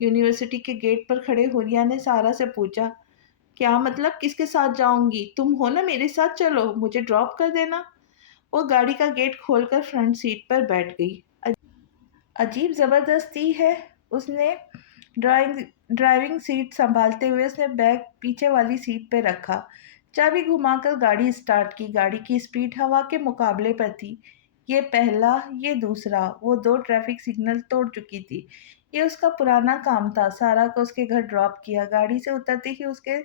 University کے get پر کھڑے حوریہ نے سارا سے پوچھا، کیا مطلب کس کے ساتھ جاؤں گی؟ تم ہو نا میرے ساتھ، چلو مجھے ڈراپ کر دینا۔ وہ گاڑی کا گیٹ کھول کر فرنٹ سیٹ پر بیٹھ گئی۔ عجیب زبردستی ہے۔ اس نے ڈرائنگ ڈرائیونگ سیٹ سنبھالتے ہوئے اس نے بیگ پیچھے والی سیٹ پہ رکھا، چابی گھما کر گاڑی اسٹارٹ کی۔ گاڑی کی اسپیڈ ہوا کے مقابلے پر تھی۔ یہ پہلا، یہ دوسرا، وہ دو ٹریفک سگنل توڑ چکی تھی۔ یہ اس کا پرانا کام تھا۔ سارا کو اس کے گھر ڈراپ کیا۔ گاڑی سے اترتے ہی اس کے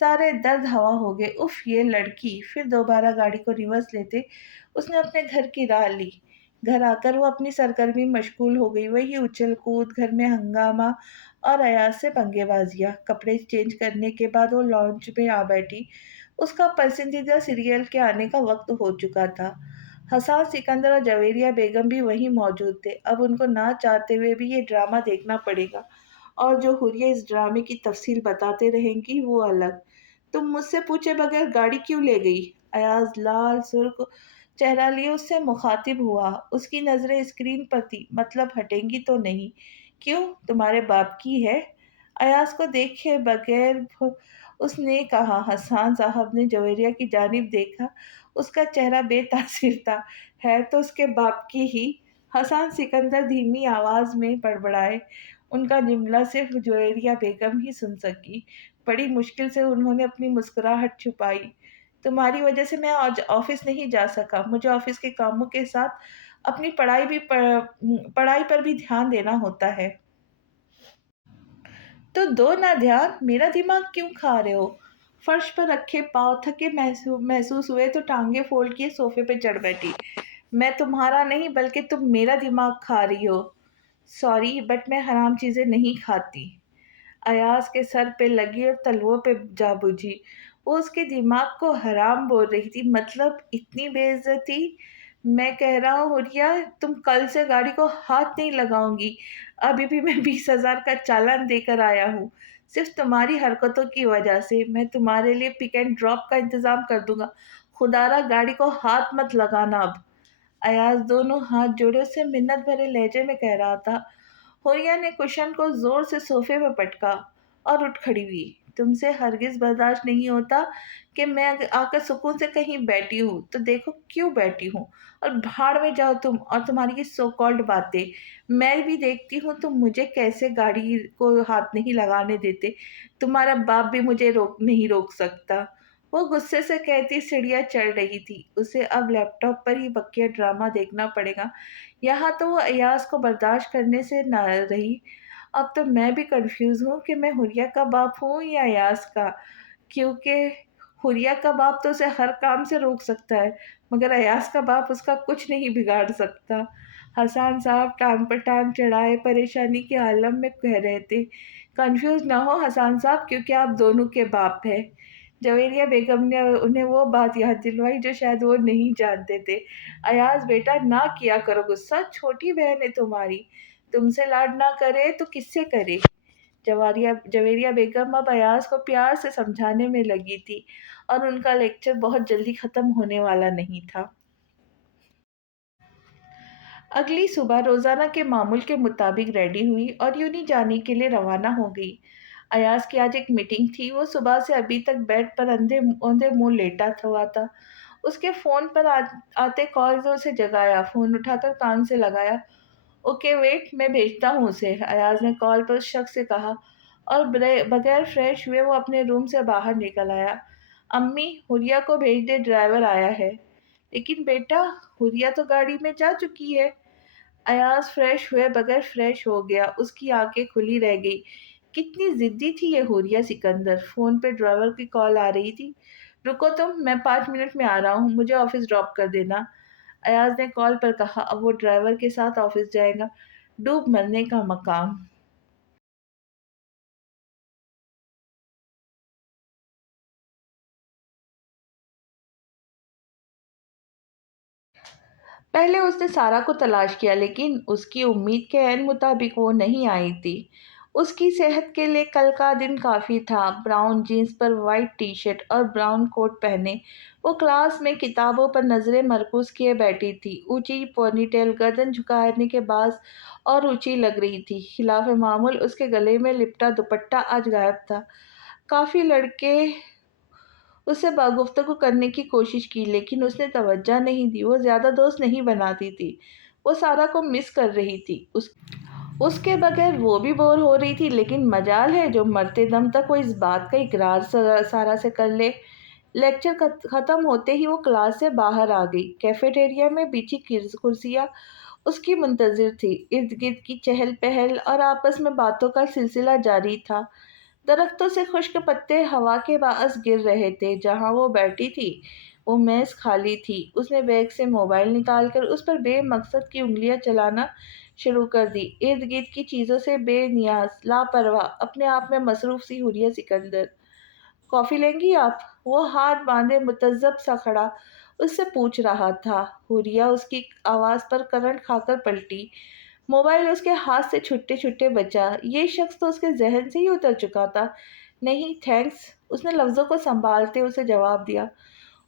سارے درد ہوا ہو گئے۔ اف، یہ لڑکی! پھر دوبارہ گاڑی کو ریورس لیتے اس نے اپنے گھر کی راہ لی۔ گھر آ کر وہ اپنی سرگرمی مشغول ہو گئی، وہی اچھل کود، گھر میں ہنگامہ اور ایاز سے پنگے بازیاں۔ کپڑے چینج کرنے کے بعد وہ لانچ میں آ بیٹھی۔ اس کا پسندیدہ سیریل کے آنے کا وقت ہو چکا تھا۔ حسان سکندر اور جویریہ بیگم بھی وہیں موجود تھے۔ اب ان کو نہ چاہتے ہوئے بھی یہ ڈرامہ دیکھنا پڑے گا، اور جو حوریہ اس ڈرامے کی تفصیل بتاتے رہیں گی وہ الگ۔ تم مجھ سے پوچھے بغیر گاڑی کیوں لے گئی؟ ایاز لال سرخ چہرہ لیے اس سے مخاطب ہوا۔ اس کی نظریں اسکرین پر تھی۔ مطلب ہٹیں گی تو نہیں؟ کیوں؟ تمہارے باپ کی ہے؟ ایاز کو دیکھے بغیر اس نے کہا۔ حسان صاحب نے جویریہ کی جانب دیکھا۔ اس کا چہرہ بے تاثیر تھا۔ ہے تو اس کے باپ کی ہی۔ حسان سکندر دھیمی آواز میں بڑبڑائے۔ ان کا جملہ صرف جویریہ بیگم ہی سن سکی۔ بڑی مشکل سے انہوں نے اپنی مسکراہٹ چھپائی۔ تمہاری وجہ سے میں آج آفس نہیں جا سکا۔ مجھے آفس کے کاموں کے ساتھ اپنی پڑھائی پر بھی دھیان دینا ہوتا ہے۔ تو دو نا دھیان۔ میرا دماغ کیوں کھا رہے ہو؟ فرش پر رکھے پاؤں تھکے محسوس ہوئے تو ٹانگیں فولڈ کیے صوفے پہ چڑھ بیٹھی۔ میں تمہارا نہیں بلکہ تم میرا دماغ کھا رہی ہو۔ سوری، بٹ میں حرام چیزیں نہیں کھاتی۔ ایاز کے سر پہ لگی اور تلووں پہ جا بجھی۔ وہ اس کے دماغ کو حرام بول رہی تھی۔ مطلب اتنی بے عزتی؟ میں کہہ رہا ہوں حوریہ، تم کل سے گاڑی کو ہاتھ نہیں لگاؤں گی۔ ابھی بھی میں 20,000 کا چالان دے کر آیا ہوں، صرف تمہاری حرکتوں کی وجہ سے۔ میں تمہارے لیے پک اینڈ ڈراپ کا انتظام کر دوں گا، خدا را گاڑی کو ہاتھ مت لگانا اب۔ ایاز دونوں ہاتھ جوڑے اس سے منت بھرے لہجے میں کہہ رہا تھا۔ حوریہ نے کشن کو زور سے صوفے پہ پٹکا اور اٹھ کھڑی ہوئی۔ تم سے ہرگز برداشت نہیں ہوتا کہ میں آ کر سکون سے کہیں بیٹھی ہوں تو دیکھو کیوں بیٹھی ہوں، اور بھاڑ میں جاؤ تم اور تمہاری یہ سو کالڈ باتیں۔ میں بھی دیکھتی ہوں تم مجھے کیسے گاڑی کو ہاتھ نہیں لگانے دیتے۔ تمہارا باپ بھی مجھے نہیں روک سکتا۔ وہ غصے سے کہتی سیڑھیاں چڑھ رہی تھی۔ اسے اب لیپ ٹاپ پر ہی بقیہ ڈرامہ دیکھنا پڑے گا۔ یہاں تو وہ ایاز کو برداشت کرنے سے نہ رہی۔ اب تو میں بھی کنفیوز ہوں کہ میں حوریہ کا باپ ہوں یا ایاز کا، کیونکہ حوریہ کا باپ تو اسے ہر کام سے روک سکتا ہے، مگر ایاز کا باپ اس کا کچھ نہیں بگاڑ سکتا۔ حسان صاحب ٹانگ پر ٹانگ چڑھائے پریشانی کے عالم میں کہہ رہے تھے، کنفیوز نہ ہو حسان صاحب، کیونکہ آپ دونوں کے باپ ہیں۔ جویریہ بیگم نے انہیں وہ بات یاد دلوائی جو شاید وہ نہیں جانتے تھے۔ ایاز بیٹا، نہ کیا کرو غصہ، چھوٹی بہن ہے تمہاری، تم سے لاڈ نہ کرے تو کس سے کرے؟ جویریہ بیگم اب ایاز کو پیار سے سمجھانے میں لگی تھی، اور ان کا لیکچر بہت جلدی ختم ہونے والا نہیں تھا۔ اگلی صبح روزانہ کے معمول کے مطابق ریڈی ہوئی اور یونی جانے کے لیے روانہ ہو گئی۔ ایاز کی آج ایک میٹنگ تھی۔ وہ صبح سے ابھی تک بیڈ پر اوندھے منہ لیٹا ہوا تھا۔ اس کے فون پر آتے کالز نے اسے جگایا۔ فون اٹھا کر کان سے لگایا۔ اوکے ویٹ، میں بھیجتا ہوں اسے، ایاز نے کال پر اس شخص سے کہا، اور بغیر فریش ہوئے وہ اپنے روم سے باہر نکل آیا۔ امی، حوریہ کو بھیج دے، ڈرائیور آیا ہے۔ لیکن بیٹا، حوریہ تو گاڑی میں جا چکی ہے۔ ایاز فریش ہوئے بغیر فریش ہو گیا۔ اس کی آنکھیں کھلی رہ گئی۔ کتنی ضدی تھی یہ حوریہ سکندر۔ فون پہ ڈرائیور کی کال آ رہی تھی۔ رکو تم، میں 5 منٹ میں آ رہا ہوں، مجھے آفس ڈراپ کر دینا، ایاز نے کال پر کہا۔ اب وہ ڈرائیور کے ساتھ آفس جائے گا۔ ڈوب مرنے کا مقام۔ پہلے اس نے سارا کو تلاش کیا، لیکن اس کی امید کے عین مطابق وہ نہیں آئی تھی۔ اس کی صحت کے لیے کل کا دن کافی تھا۔ براؤن جینس پر وائٹ ٹی شرٹ اور براؤن کوٹ پہنے وہ کلاس میں کتابوں پر نظریں مرکوز کیے بیٹھی تھی۔ اونچی پونی ٹیل گردن جھکانے کے باعث اور اونچی لگ رہی تھی۔ خلاف معمول اس کے گلے میں لپٹا دوپٹہ آج غائب تھا۔ کافی لڑکے اس سے گفتگو کرنے کی کوشش کی لیکن اس نے توجہ نہیں دی۔ وہ زیادہ دوست نہیں بناتی تھی۔ وہ سارا کو مس کر رہی تھی۔ اس کے بغیر وہ بھی بور ہو رہی تھی لیکن مجال ہے جو مرتے دم تک وہ اس بات کا اقرار سارا سے کر لے۔ لیکچر ختم ہوتے ہی وہ کلاس سے باہر آ گئی۔ کیفیٹیریا میں بچھی کرسیاں اس کی منتظر تھی۔ ارد گرد کی چہل پہل اور آپس میں باتوں کا سلسلہ جاری تھا۔ درختوں سے خشک پتے ہوا کے باعث گر رہے تھے۔ جہاں وہ بیٹھی تھی وہ میز خالی تھی۔ اس نے بیگ سے موبائل نکال کر اس پر بے مقصد کی انگلیاں چلانا شروع کر دی۔ ارد گرد کی چیزوں سے بے نیاز، لاپرواہ، اپنے آپ میں مصروف سی حوریہ سکندر۔ کافی لیں گی آپ؟ وہ ہاتھ باندھے متذب سا کھڑا اس سے پوچھ رہا تھا۔ حوریہ اس کی آواز پر کرنٹ کھا کر پلٹی۔ موبائل اس کے ہاتھ سے چھٹے چھٹے بچا۔ یہ شخص تو اس کے ذہن سے ہی اتر چکا تھا۔ نہیں تھینکس، اس نے لفظوں کو سنبھالتے اسے جواب دیا۔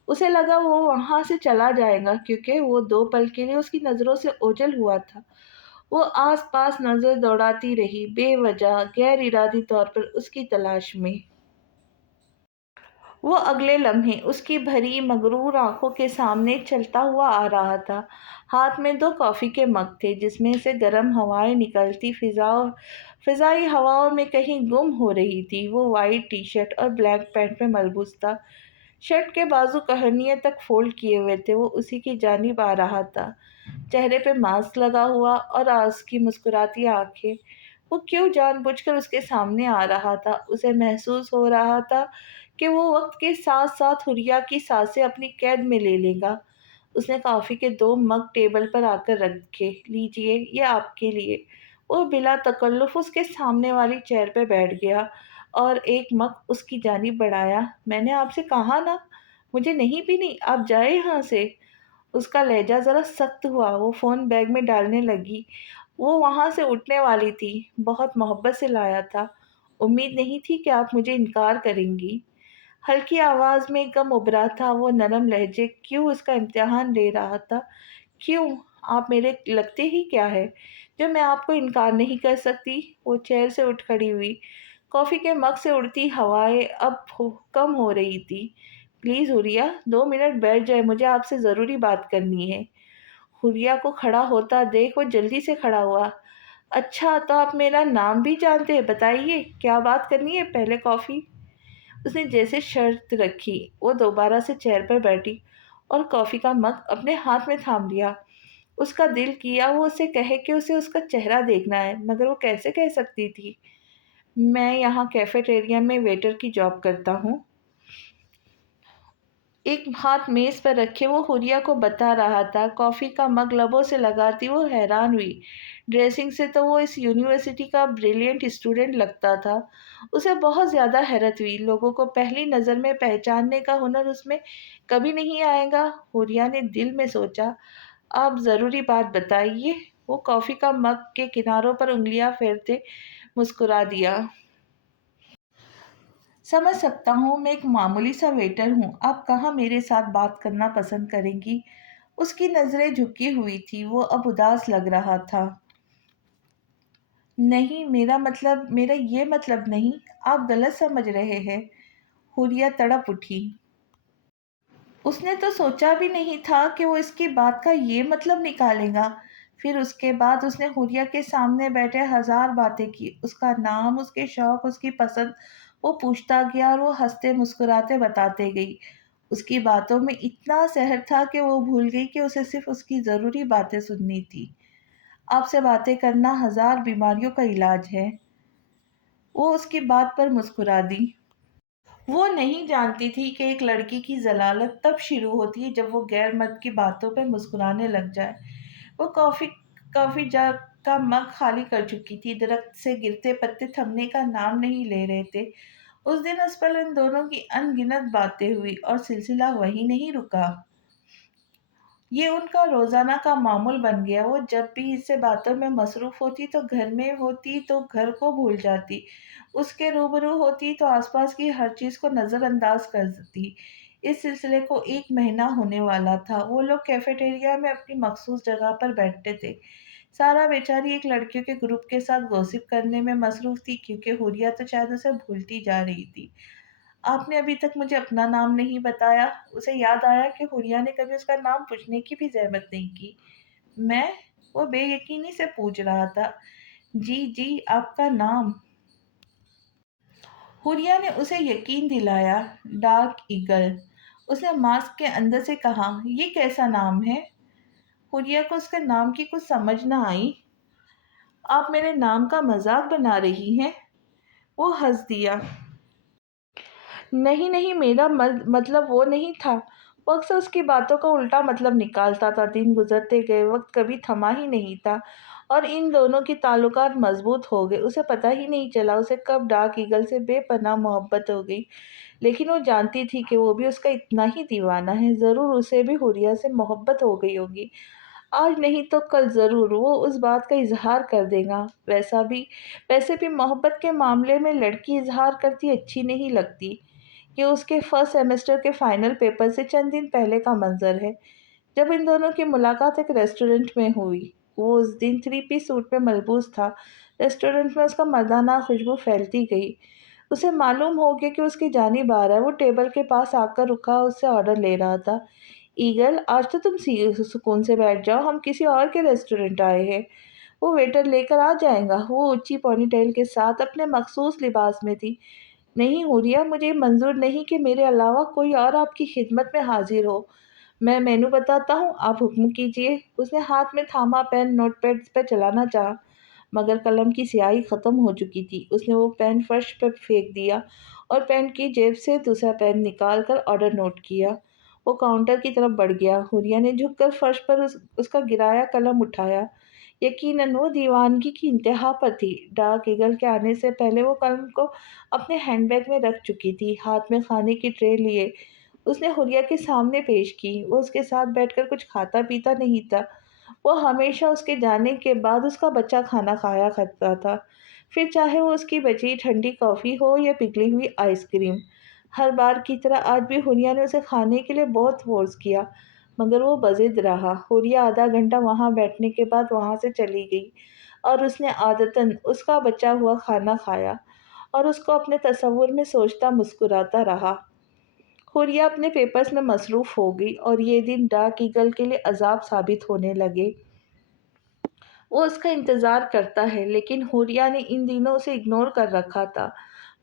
اسے لگا وہ وہاں سے چلا جائے گا کیونکہ وہ 2 پل کے لیے اس کی نظروں سے اوجھل ہوا تھا۔ وہ آس پاس نظر دوڑاتی رہی، بے وجہ، غیر ارادی طور پر اس کی تلاش میں۔ وہ اگلے لمحے اس کی بھری مغرور آنکھوں کے سامنے چلتا ہوا آ رہا تھا۔ ہاتھ میں 2 کافی کے مگ تھے جس میں سے گرم ہوائیں نکلتی فضائی ہواؤں میں کہیں گم ہو رہی تھی۔ وہ وائٹ ٹی شرٹ اور بلیک پینٹ میں ملبوس تھا۔ شرٹ کے بازو کہنیے تک فولڈ کیے ہوئے تھے۔ وہ اسی کی جانب آ رہا تھا، چہرے پہ ماسک لگا ہوا اور اس کی مسکراتی آنکھیں۔ وہ کیوں جان بوجھ کر اس کے سامنے آ رہا تھا؟ اسے محسوس ہو رہا تھا کہ وہ وقت کے ساتھ ساتھ حوریہ کی سانسیں اپنی قید میں لے لے گا۔ اس نے کافی کے 2 مگ ٹیبل پر آ کر رکھے۔ لیجئے، یہ آپ کے لیے۔ وہ بلا تکلف اس کے سامنے والی چیئر پہ بیٹھ گیا اور ایک مگ اس کی جانب بڑھایا۔ میں نے آپ سے کہا نا مجھے نہیں پینی، آپ جائیں یہاں سے۔ اس کا لہجہ ذرا سخت ہوا۔ وہ فون بیگ میں ڈالنے لگی۔ وہ وہاں سے اٹھنے والی تھی۔ بہت محبت سے لایا تھا۔ امید نہیں تھی کہ آپ مجھے انکار کریں گی۔ ہلکی آواز میں غم ابھرا تھا۔ وہ نرم لہجے کیوں اس کا امتحان لے رہا تھا؟ کیوں؟ آپ میرے لگتے ہی کیا ہے جو میں آپ کو انکار نہیں کر سکتی؟ وہ چیئر سے اٹھ کھڑی ہوئی۔ کافی کے مگ سے اڑتی ہوائیں اب کم ہو رہی تھی۔ پلیز حوریہ، 2 منٹ بیٹھ جائے، مجھے آپ سے ضروری بات کرنی ہے۔ حوریہ کو کھڑا ہوتا دیکھ وہ جلدی سے کھڑا ہوا۔ اچھا تو آپ میرا نام بھی جانتے ہیں، بتائیے کیا بات کرنی ہے؟ پہلے کافی؟ اس نے جیسے شرط رکھی۔ وہ دوبارہ سے چیئر پر بیٹھی اور کافی کا مگ اپنے ہاتھ میں تھام لیا۔ اس کا دل کیا وہ اسے کہے کہ اسے اس کا چہرہ دیکھنا ہے، مگر وہ کیسے کہہ سکتی تھی؟ میں یہاں کیفیٹیریا میں ویٹر کی جاب کرتا ہوں۔ ایک ہاتھ میز پر رکھے وہ حوریہ کو بتا رہا تھا۔ کافی کا مگ لبوں سے لگاتی وہ حیران ہوئی۔ ڈریسنگ سے تو وہ اس یونیورسٹی کا بریلینٹ اسٹوڈنٹ لگتا تھا۔ اسے بہت زیادہ حیرت ہوئی۔ لوگوں کو پہلی نظر میں پہچاننے کا ہنر اس میں کبھی نہیں آئے گا، حوریہ نے دل میں سوچا۔ آپ ضروری بات بتائیے۔ وہ کافی کا مگ کے کناروں پر انگلیاں پھیرتے مسکرا دیا۔ سمجھ سکتا ہوں، میں ایک معمولی سا ویٹر ہوں۔ آپ کہاں میرے ساتھ بات کرنا پسند کریں گی؟ اس کی نظریں جھکی ہوئی تھی۔ وہ اب اداس لگ رہا تھا۔ نہیں، میرا یہ مطلب نہیں، آپ غلط سمجھ رہے ہیں۔ حوریہ تڑپ اٹھی۔ اس نے تو سوچا بھی نہیں تھا کہ وہ اس کی بات کا یہ مطلب نکالے گا۔ پھر اس کے بعد اس نے حوریہ کے سامنے بیٹھے 1000 باتیں کی۔ اس کا نام، اس کے شوق، اس کی پسند وہ پوچھتا گیا اور وہ ہنستے مسکراتے بتاتے گئی۔ اس کی باتوں میں اتنا سحر تھا کہ وہ بھول گئی کہ اسے صرف اس کی ضروری باتیں سننی تھی۔ آپ سے باتیں کرنا 1000 بیماریوں کا علاج ہے۔ وہ اس کی بات پر مسکرا دی۔ وہ نہیں جانتی تھی کہ ایک لڑکی کی ضلالت تب شروع ہوتی ہے جب وہ غیر مرد کی باتوں پہ مسکرانے لگ جائے۔ وہ کافی جگ کا مگ خالی کر چکی تھی۔ درخت سے گرتے پتے تھمنے کا نام نہیں لے رہے تھے۔ اس دن اس پر ان دونوں کی ان گنت باتیں ہوئی اور سلسلہ وہیں نہیں رکا۔ یہ ان کا روزانہ کا معمول بن گیا۔ وہ جب بھی اس سے باتوں میں مصروف ہوتی تو گھر میں ہوتی تو گھر کو بھول جاتی، اس کے روبرو ہوتی تو آس پاس کی ہر چیز کو نظر انداز کر دیتی۔ اس سلسلے کو 1 مہینہ ہونے والا تھا۔ وہ لوگ کیفیٹیریا میں اپنی مخصوص جگہ پر بیٹھتے تھے۔ سارا بیچاری ایک لڑکیوں کے گروپ کے ساتھ گوسپ کرنے میں مصروف تھی، کیونکہ حوریہ تو شاید اسے بھولتی جا رہی تھی۔ آپ نے ابھی تک مجھے اپنا نام نہیں بتایا۔ اسے یاد آیا کہ حوریہ نے کبھی اس کا نام پوچھنے کی بھی زحمت نہیں کی۔ میں؟ وہ بے یقینی سے پوچھ رہا تھا۔ جی جی، آپ کا نام؟ حوریہ نے اسے یقین دلایا۔ Dark eagle. اس نے ماسک کے اندر سے کہا، یہ کیسا نام ہے؟ حوریہ کو اس کے نام کی کچھ سمجھ نہ آئی۔ آپ میرے نام کا مذاق بنا رہی ہیں؟ وہ ہنس دیا۔ نہیں نہیں، میرا مطلب وہ نہیں تھا۔ وہ اکثر اس کی باتوں کا الٹا مطلب نکالتا تھا۔ دن گزرتے گئے، وقت کبھی تھما ہی نہیں تھا اور ان دونوں کے تعلقات مضبوط ہو گئے۔ اسے پتہ ہی نہیں چلا اسے کب ڈارک ایگل سے بے پناہ محبت ہو گئی، لیکن وہ جانتی تھی کہ وہ بھی اس کا اتنا ہی دیوانہ ہے۔ ضرور اسے بھی حوریہ سے محبت ہو گئی ہوگی، آج نہیں تو کل ضرور وہ اس بات کا اظہار کر دے گا۔ ویسے بھی محبت کے معاملے میں لڑکی اظہار کرتی اچھی نہیں لگتی۔ یہ اس کے فرسٹ سیمسٹر کے فائنل پیپر سے چند دن پہلے کا منظر ہے، جب ان دونوں کی ملاقات ایک ریسٹورنٹ میں ہوئی۔ وہ اس دن 3 پیس سوٹ میں ملبوس تھا۔ ریسٹورنٹ میں اس کا مردانہ خوشبو پھیلتی گئی۔ اسے معلوم ہو گیا کہ اس کی جانب آ رہا ہے۔ وہ ٹیبل کے پاس آ کر رکا، اس سے آرڈر لے رہا تھا۔ ایگل، آج تو تم سکون سے بیٹھ جاؤ، ہم کسی اور کے ریسٹورنٹ آئے ہیں، وہ ویٹر لے کر آ جائے گا۔ وہ اونچی پونی ٹیل کے ساتھ اپنے مخصوص لباس میں تھی۔ نہیں حوریہ، مجھے منظور نہیں کہ میرے علاوہ کوئی اور آپ کی خدمت میں حاضر ہو۔ میں مینو بتاتا ہوں، آپ حکم کیجیے۔ اس نے ہاتھ میں تھاما پین نوٹ پیڈ پہ چلانا چاہا، مگر قلم کی سیاہی ختم ہو چکی تھی۔ اس نے وہ پین فرش پہ پھینک دیا اور پین کی جیب سے دوسرا پین نکال کر آرڈر نوٹ کیا۔ وہ کاؤنٹر کی طرف بڑھ گیا۔ حوریہ نے جھک کر فرش پر اس کا گرایا قلم اٹھایا۔ یقیناً وہ دیوانگی کی انتہا پر تھی۔ ڈارک ایگل کے آنے سے پہلے وہ قلم کو اپنے ہینڈ بیگ میں رکھ چکی تھی۔ ہاتھ میں کھانے کی ٹرے لیے اس نے حوریہ کے سامنے پیش کی۔ وہ اس کے ساتھ بیٹھ کر کچھ کھاتا پیتا نہیں تھا۔ وہ ہمیشہ اس کے جانے کے بعد اس کا بچا کھانا کھایا کرتا تھا، پھر چاہے وہ اس کی بچی ٹھنڈی کافی ہو یا پگھلی ہوئی آئس کریم۔ ہر بار کی طرح آج بھی حوریہ نے اسے کھانے کے لیے بہت فورس کیا، مگر وہ بضد رہا۔ حوریہ آدھا گھنٹہ وہاں بیٹھنے کے بعد وہاں سے چلی گئی اور اس نے عادتاً اس کا بچا ہوا کھانا کھایا اور اس کو اپنے تصور میں سوچتا مسکراتا رہا۔ حوریہ اپنے پیپرز میں مصروف ہو گئی اور یہ دن ڈارک ایگل کے لیے عذاب ثابت ہونے لگے۔ وہ اس کا انتظار کرتا ہے، لیکن حوریہ نے ان دنوں اسے اگنور کر رکھا تھا۔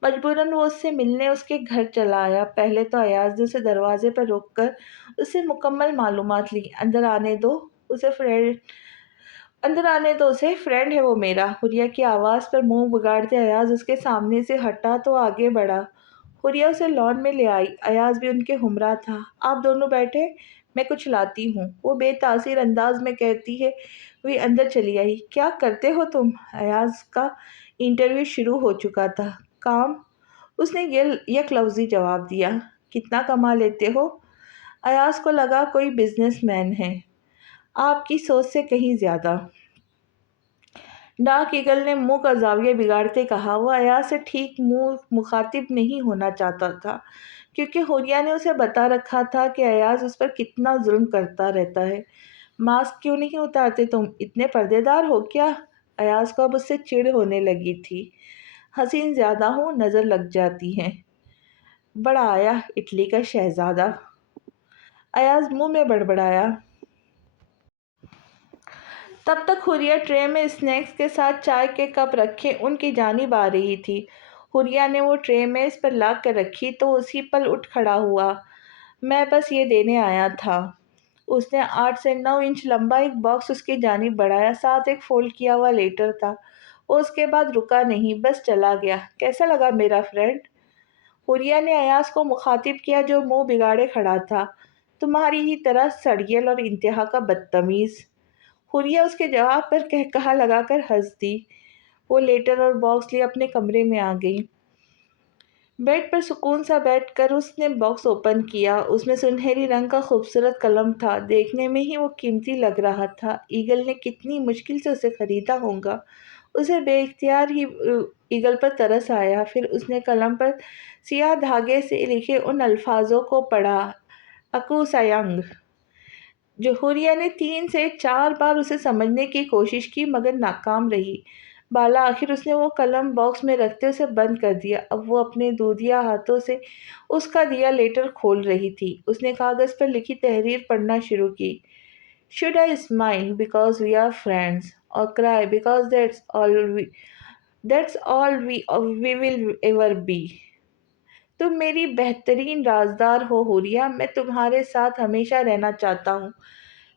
مجبوراً وہ اس سے ملنے اس کے گھر چلا آیا۔ پہلے تو ایاز نے اسے دروازے پر روک کر اس سے مکمل معلومات لی۔ اندر آنے دو اسے، فرینڈ ہے وہ میرا۔ حوریہ کی آواز پر منہ بگاڑتے ایاز اس کے سامنے سے ہٹا تو آگے بڑھا۔ حوریہ اسے لان میں لے آئی۔ ایاز بھی ان کے ہمراہ تھا۔ آپ دونوں بیٹھے، میں کچھ لاتی ہوں، وہ بے تاثیر انداز میں کہتی ہوئی اندر چلی آئی۔ کیا کرتے ہو تم؟ ایاز کا انٹرویو شروع ہو چکا تھا۔ کام، اس نے یک لفظی جواب دیا۔ کتنا کما لیتے ہو؟ ایاز کو لگا کوئی بزنس مین ہے۔ آپ کی سوچ سے کہیں زیادہ۔ ڈارک ایگل نے منہ کا زاویہ بگاڑتے کہا۔ وہ ایاز سے ٹھیک مخاطب نہیں ہونا چاہتا تھا، کیونکہ حوریہ نے اسے بتا رکھا تھا کہ ایاز اس پر کتنا ظلم کرتا رہتا ہے۔ ماسک کیوں نہیں اتارتے تم؟ اتنے پردے دار ہو کیا؟ ایاز کو اب اس سے چڑ ہونے لگی تھی۔ حسین زیادہ ہوں، نظر لگ جاتی ہے۔ بڑا آیا اٹلی کا شہزادہ، ایاز منہ میں بڑبڑایا۔ تب تک حوریہ ٹرے میں اسنیکس کے ساتھ چائے کے کپ رکھے ان کی جانب آ رہی تھی۔ حوریہ نے وہ ٹرے میز پر لا کر رکھی تو اسی پل اٹھ کھڑا ہوا۔ میں بس یہ دینے آیا تھا۔ اس نے 8 سے 9 انچ لمبا ایک باکس اس کی جانب بڑھایا، ساتھ ایک فولڈ کیا ہوا لیٹر تھا۔ وہ اس کے بعد رکا نہیں، بس چلا گیا۔ کیسا لگا میرا فرینڈ؟ حوریہ نے ایاز کو مخاطب کیا جو منہ بگاڑے کھڑا تھا۔ تمہاری ہی طرح سڑیل اور انتہا کا بدتمیز۔ حوریہ اس کے جواب پر قہقہہ لگا کر ہنس دی۔ وہ لیٹر اور باکس لیے اپنے کمرے میں آ گئی۔ بیڈ پر سکون سا بیٹھ کر اس نے باکس اوپن کیا۔ اس میں سنہری رنگ کا خوبصورت قلم تھا، دیکھنے میں ہی وہ قیمتی لگ رہا تھا۔ ایگل نے کتنی مشکل سے اسے خریدا ہوگا۔ اسے بے اختیار ہی ایگل پر ترس آیا۔ پھر اس نے قلم پر سیاہ دھاگے سے لکھے ان الفاظوں کو پڑھا، اکو سیانگ۔ جوہریہ نے 3 سے 4 بار اسے سمجھنے کی کوشش کی مگر ناکام رہی۔ بالآخر اس نے وہ قلم باکس میں رکھتے اسے بند کر دیا۔ اب وہ اپنے دودھیا ہاتھوں سے اس کا دیا لیٹر کھول رہی تھی۔ اس نے کاغذ پر لکھی تحریر پڑھنا شروع کی۔ Should I smile because we are friends or cry because that's all we will ever be? تم میری بہترین رازدار ہو حوریہ، میں تمہارے ساتھ ہمیشہ رہنا چاہتا ہوں،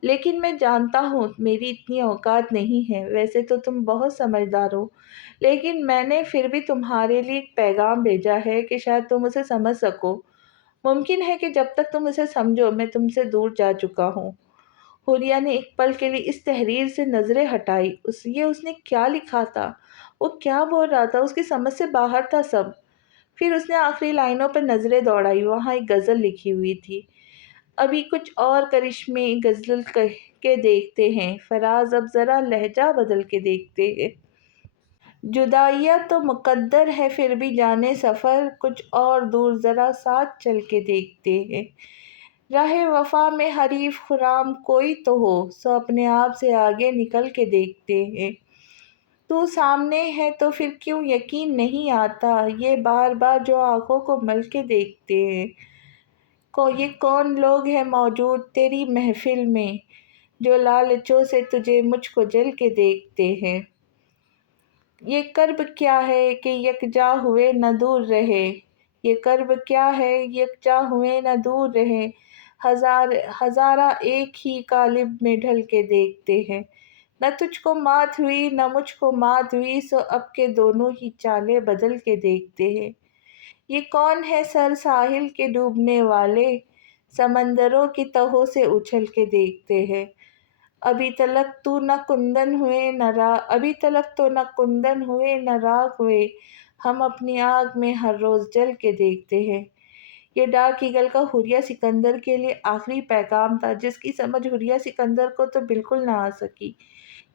لیکن میں جانتا ہوں میری اتنی اوقات نہیں ہے۔ ویسے تو تم بہت سمجھدار ہو، لیکن میں نے پھر بھی تمہارے لیے ایک پیغام بھیجا ہے کہ شاید تم اسے سمجھ سکو۔ ممکن ہے کہ جب تک تم اسے سمجھو میں تم سے دور جا چکا ہوں۔ حوریہ نے ایک پل کے لیے اس تحریر سے نظریں ہٹائی۔ اس نے کیا لکھا تھا؟ وہ کیا بول رہا تھا؟ اس کی سمجھ سے باہر تھا سب۔ پھر اس نے آخری لائنوں پر نظریں دوڑائی۔ وہاں ایک غزل لکھی ہوئی تھی، ابھی کچھ اور کرشمے غزل کے دیکھتے ہیں، فراز اب ذرا لہجہ بدل کے دیکھتے ہیں۔ جدائیاں تو مقدر ہے پھر بھی جانے سفر، کچھ اور دور ذرا ساتھ چل کے دیکھتے ہیں۔ راہ وفا میں حریف خرام کوئی تو ہو، سو اپنے آپ سے آگے نکل کے دیکھتے ہیں۔ تو سامنے ہے تو پھر کیوں یقین نہیں آتا، یہ بار بار جو آنکھوں کو مل کے دیکھتے ہیں۔ یہ کون لوگ ہیں موجود تیری محفل میں، جو لالچوں سے تجھے مجھ کو جل کے دیکھتے ہیں۔ یہ کرب کیا ہے کہ یکجا ہوئے نہ دور رہے، یہ کرب کیا ہے یکجا ہوئے نہ دور رہے، ہزارہ ایک ہی قالب میں ڈھل کے دیکھتے ہیں۔ نہ تجھ کو مات ہوئی نہ مجھ کو مات ہوئی، سو اب کے دونوں ہی چالیں بدل کے دیکھتے ہیں۔ یہ کون ہے سر ساحل کے ڈوبنے والے، سمندروں کی تہوں سے اچھل کے دیکھتے ہیں۔ ابھی تلک تو نہ کندن ہوئے نہ راکھ ہوئے، ہم اپنی آگ میں ہر روز جل کے دیکھتے ہیں۔ یہ ڈاک ایگل کا حوریہ سکندر کے لیے آخری پیغام تھا، جس کی سمجھ حوریہ سکندر کو تو بالکل نہ آ سکی۔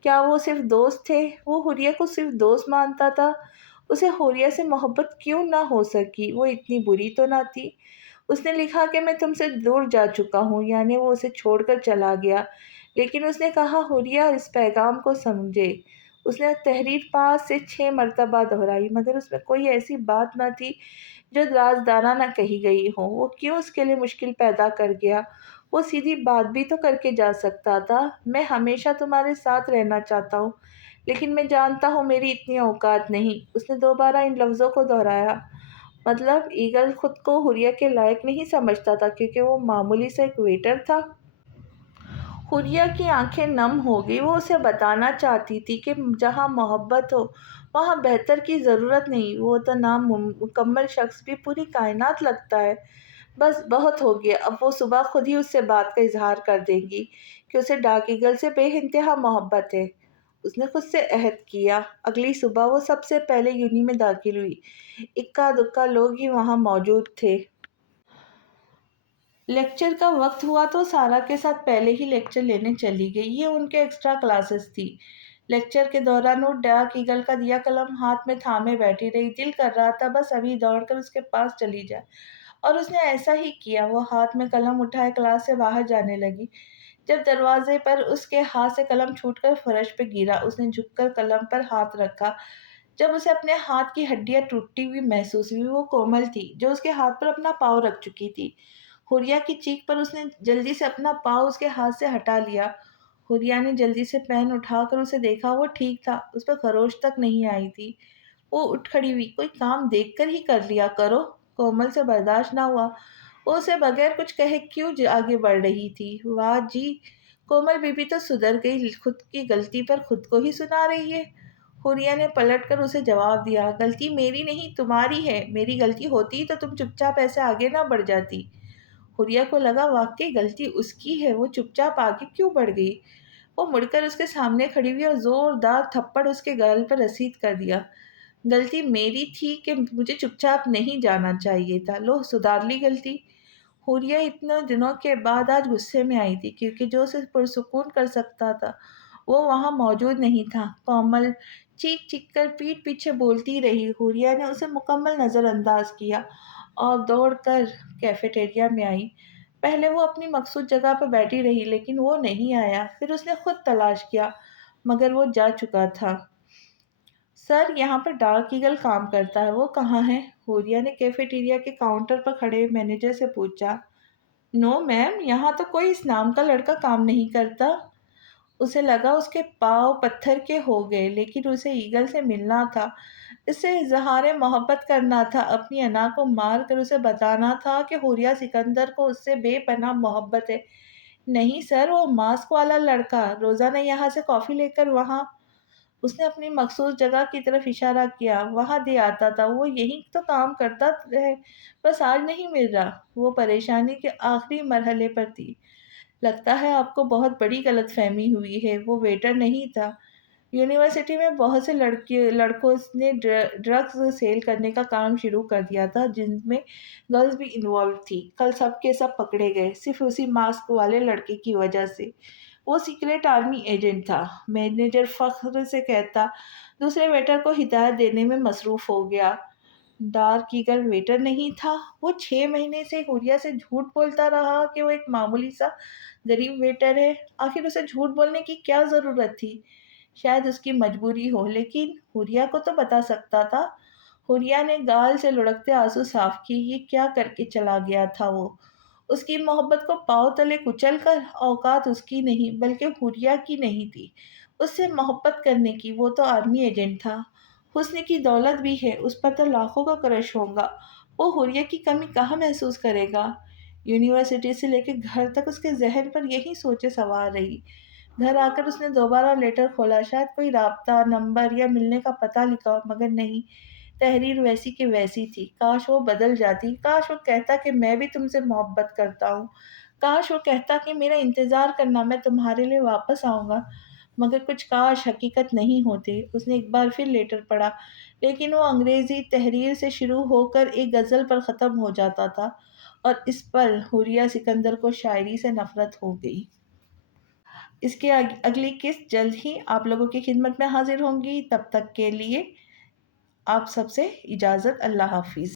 کیا وہ صرف دوست تھے؟ وہ حوریہ کو صرف دوست مانتا تھا؟ اسے حوریہ سے محبت کیوں نہ ہو سکی؟ وہ اتنی بری تو نہ تھی؟ اس نے لکھا کہ میں تم سے دور جا چکا ہوں، یعنی وہ اسے چھوڑ کر چلا گیا۔ لیکن اس نے کہا حوریہ اس پیغام کو سمجھے۔ اس نے تحریر 5 سے 6 مرتبہ دہرائی، مگر اس میں کوئی ایسی بات نہ تھی جو رازدارانہ کہی گئی ہو۔ وہ کیوں اس کے لیے مشکل پیدا کر گیا؟ وہ سیدھی بات بھی تو کر کے جا سکتا تھا، میں ہمیشہ تمہارے ساتھ رہنا چاہتا ہوں، لیکن میں جانتا ہوں میری اتنی اوقات نہیں۔ اس نے دوبارہ ان لفظوں کو دہرایا۔ مطلب ایگل خود کو حوریہ کے لائق نہیں سمجھتا تھا کیونکہ وہ معمولی سا ایک ویٹر تھا۔ حوریہ کی آنکھیں نم ہو گئی۔ وہ اسے بتانا چاہتی تھی کہ جہاں محبت ہو وہاں بہتر کی ضرورت نہیں، وہ تو نامکمل شخص بھی پوری کائنات لگتا ہے۔ بس بہت ہو گیا، اب وہ صبح خود ہی اس سے بات کا اظہار کر دے گی کہ اسے ڈاک ایگل سے بے انتہا محبت ہے۔ اس نے خود سے عہد کیا۔ اگلی صبح وہ سب سے پہلے یونی میں داخل ہوئی۔ اکا دکا لوگ ہی وہاں موجود تھے۔ لیکچر کا وقت ہوا تو سارا کے ساتھ پہلے ہی لیکچر لینے چلی گئی۔ یہ ان کے ایکسٹرا کلاسز تھی۔ لیکچر کے دوران وہ ڈاک ایگل کا دیا قلم ہاتھ میں تھامے بیٹھی رہی۔ دل کر رہا تھا بس ابھی دوڑ کر اس کے پاس چلی جائے، اور اس نے ایسا ہی کیا۔ وہ ہاتھ میں قلم اٹھائے کلاس سے باہر جانے لگی۔ جب دروازے پر اس کے ہاتھ سے قلم چھوٹ کر فرش پہ گرا، اس نے جھک کر قلم پر ہاتھ رکھا۔ جب اسے اپنے ہاتھ کی ہڈیاں ٹوٹتی ہوئی محسوس ہوئی، وہ کومل تھی جو اس کے ہاتھ پر اپنا پاؤں رکھ چکی تھی۔ حوریہ کی چیخ پر اس نے جلدی سے اپنا پاؤں اس کے ہاتھ سے ہٹا لیا۔ حوریہ نے جلدی سے پین اٹھا کر اسے دیکھا، وہ ٹھیک تھا، اس پر خروش تک نہیں آئی تھی۔ وہ اٹھ کھڑی ہوئی۔ کوئی کام دیکھ کر ہی کر لیا کرو۔ کومل سے برداشت نہ ہوا، وہ اسے بغیر کچھ کہے کیوں آگے بڑھ رہی تھی۔ واہ جی، کومل بی بی تو سدھر گئی، خود کی غلطی پر خود کو ہی سنا رہی ہے۔ حوریہ نے پلٹ کر اسے جواب دیا، غلطی میری نہیں تمہاری ہے، میری غلطی ہوتی تو تم چپ چاپ ایسے آگے نہ بڑھ جاتی۔ حوریہ کو لگا واقعی غلطی اس کی ہے، وہ چپ چاپ آگے کیوں بڑھ گئی۔ وہ مڑ کر اس کے سامنے کھڑی ہوئی اور زوردار تھپڑ اس کے گال پر رسید کر دیا۔ غلطی میری تھی کہ مجھے چپ چاپ نہیں جانا چاہیے تھا، لو سدھار لی غلطی۔ حوریہ اتنے دنوں کے بعد آج غصے میں آئی تھی کیونکہ جو اسے پرسکون کر سکتا تھا وہ وہاں موجود نہیں تھا۔ کومل چیخ چیخ کر پیٹھ پیچھے بولتی رہی۔ حوریہ نے اسے مکمل نظر انداز کیا اور دوڑ کر کیفیٹیریا میں آئی۔ پہلے وہ اپنی مخصوص جگہ پر بیٹھی رہی لیکن وہ نہیں آیا۔ پھر اس نے خود تلاش کیا مگر وہ جا چکا تھا۔ سر، یہاں پر ڈارک ایگل کام کرتا ہے، وہ کہاں ہے؟ حوریہ نے کیفیٹیریا کے کاؤنٹر پر کھڑے مینیجر سے پوچھا۔ نو میم، یہاں تو کوئی اس نام کا لڑکا کام نہیں کرتا۔ اسے لگا اس کے پاؤں پتھر کے ہو گئے لیکن اسے ایگل سے ملنا تھا، اس سے اظہار محبت کرنا تھا، اپنی انا کو مار کر اسے بتانا تھا کہ حوریہ سکندر کو اس سے بے پناہ محبت ہے۔ نہیں سر، وہ ماسک والا لڑکا روزانہ یہاں سے کافی لے کر وہاں، اس نے اپنی مخصوص جگہ کی طرف اشارہ کیا، وہاں دے آتا تھا، وہ یہی تو کام کرتا ہے، بس آج نہیں مل رہا۔ وہ پریشانی کے آخری مرحلے پر تھی۔ لگتا ہے آپ کو بہت بڑی غلط فہمی ہوئی ہے، وہ ویٹر نہیں تھا۔ یونیورسٹی میں بہت سے لڑکوں نے ڈرگز سیل کرنے کا کام شروع کر دیا تھا جن میں گرلز بھی انوالو تھی۔ کل سب کے سب پکڑے گئے صرف اسی ماسک والے لڑکے کی وجہ سے۔ وہ سیکریٹ آرمی ایجنٹ تھا، مینیجر فخر سے کہتا، دوسرے ویٹر کو ہدایت دینے میں مصروف ہو گیا۔ ڈارک ایگل ویٹر نہیں تھا؟ وہ 6 مہینے سے حوریہ سے جھوٹ بولتا رہا کہ وہ ایک معمولی سا غریب ویٹر ہے۔ آخر اسے جھوٹ بولنے کی کیا ضرورت تھی؟ شاید اس کی مجبوری ہو، لیکن حوریہ کو تو بتا سکتا تھا۔ حوریہ نے گال سے لڑکتے آنسو صاف کیے۔ یہ کیا کر کے چلا گیا تھا وہ؟ اس کی محبت کو پاؤں تلے کچل کر؟ اوقات اس کی نہیں بلکہ حوریہ کی نہیں تھی اس سے محبت کرنے کی، وہ تو آرمی ایجنٹ تھا۔ حسن کی دولت بھی ہے، اس پر تو لاکھوں کا کرش ہوگا، وہ حوریہ کی کمی کہاں محسوس کرے گا؟ یونیورسٹی سے لے کے گھر تک اس کے ذہن پر یہی سوچیں سوار رہی۔ گھر آ کر اس نے دوبارہ لیٹر کھولا، شاید کوئی رابطہ نمبر یا ملنے کا پتہ لکھا ہو، مگر نہیں، تحریر ویسی کی ویسی تھی۔ کاش وہ بدل جاتی، کاش وہ کہتا کہ میں بھی تم سے محبت کرتا ہوں، کاش وہ کہتا کہ میرا انتظار کرنا، میں تمہارے لیے واپس آؤں گا، مگر کچھ کاش حقیقت نہیں ہوتے۔ اس نے ایک بار پھر لیٹر پڑھا لیکن وہ انگریزی تحریر سے شروع ہو کر ایک غزل پر ختم ہو جاتا تھا، اور اس پل حوریہ سکندر کو شاعری سے نفرت ہو گئی۔ اس کی اگلی قسط جلد ہی آپ لوگوں کی خدمت میں حاضر ہوں گی، تب تک کے لیے آپ سب سے اجازت، اللہ حافظ۔